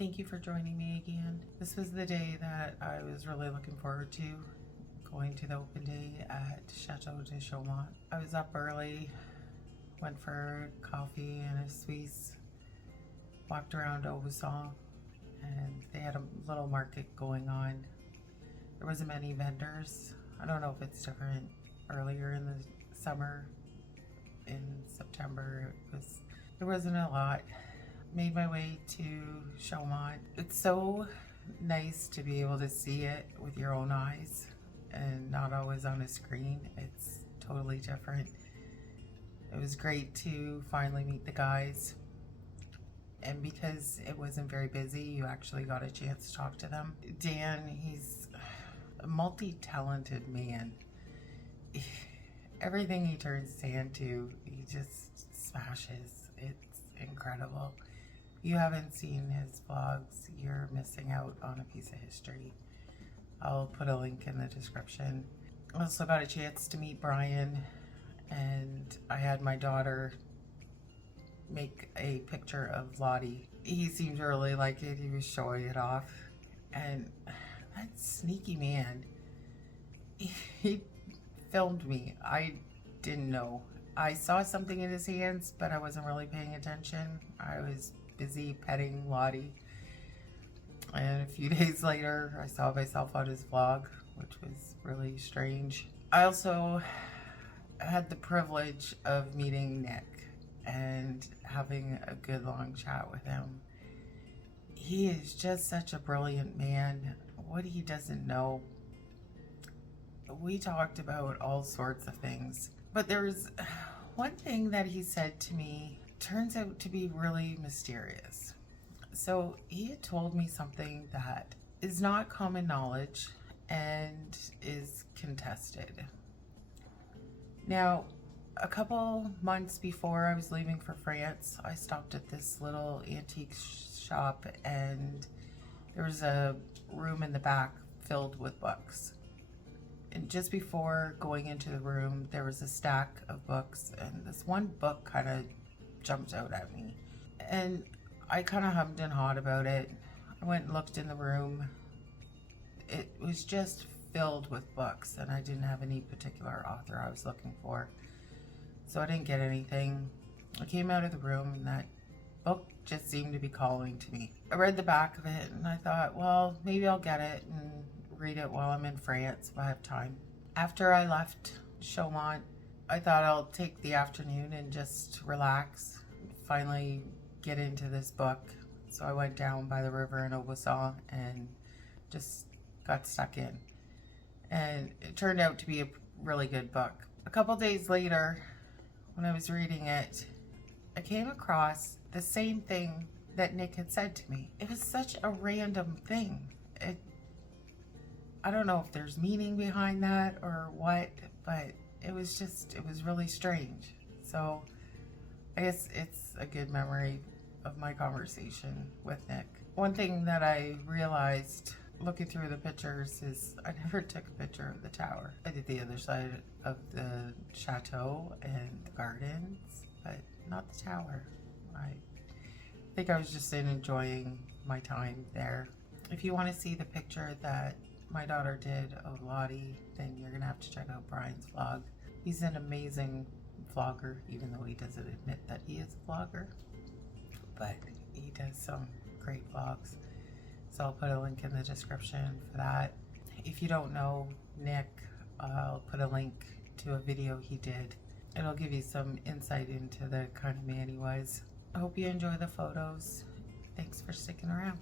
Thank you for joining me again. This was the day that I was really looking forward to, going to the open day at Château de Chaumont. I was up early, went for coffee and a Suisse, walked around Aubusson, and they had a little market going on. There wasn't many vendors. I don't know if it's different earlier in the summer. In September, there wasn't a lot. Made my way to Chaumont. It's so nice to be able to see it with your own eyes and not always on a screen. It's totally different. It was great to finally meet the guys, and because it wasn't very busy, you actually got a chance to talk to them. Dan, he's a multi-talented man. Everything he turns his hand to, he just smashes. It's incredible. If you haven't seen his vlogs, you're missing out on a piece of history. I'll put a link in the description. I also got a chance to meet Brian, and I had my daughter make a picture of Lottie. He seemed to really like it. He was showing it off, and that sneaky man, he filmed me. I didn't know. I saw something in his hands, but I wasn't really paying attention. I was busy petting Lottie. And a few days later, I saw myself on his vlog, which was really strange. I also had the privilege of meeting Nick and having a good long chat with him. He is just such a brilliant man. What he doesn't know. We talked about all sorts of things, but there was one thing that he said to me turns out to be really mysterious. So he had told me something that is not common knowledge and is contested. Now, a couple months before I was leaving for France, I stopped at this little antique shop, and there was a room in the back filled with books. And just before going into the room, there was a stack of books, and this one book kind of jumped out at me. And I kind of hummed and hawed about it. I went and looked in the room. It was just filled with books, and I didn't have any particular author I was looking for. So I didn't get anything. I came out of the room, and that book just seemed to be calling to me. I read the back of it, and I thought, well, maybe I'll get it and read it while I'm in France if I have time. After I left Chaumont, I thought I'll take the afternoon and just relax, finally get into this book. So I went down by the river in Aubusson and just got stuck in. And it turned out to be a really good book. A couple days later, when I was reading it, I came across the same thing that Nick had said to me. It was such a random thing. I don't know if there's meaning behind that or what, but it was really strange. So I guess it's a good memory of my conversation with Nick. One thing that I realized looking through the pictures is I never took a picture of the tower. I did the other side of the chateau and the gardens, but not the tower. I think I was just enjoying my time there. If you want to see the picture that my daughter did of Lottie, then you're gonna have to check out Brian's vlog. He's an amazing vlogger, even though he doesn't admit that he is a vlogger, but he does some great vlogs. So I'll put a link in the description for that. If you don't know Nick, I'll put a link to a video he did. It'll give you some insight into the kind of man he was. I hope you enjoy the photos. Thanks for sticking around.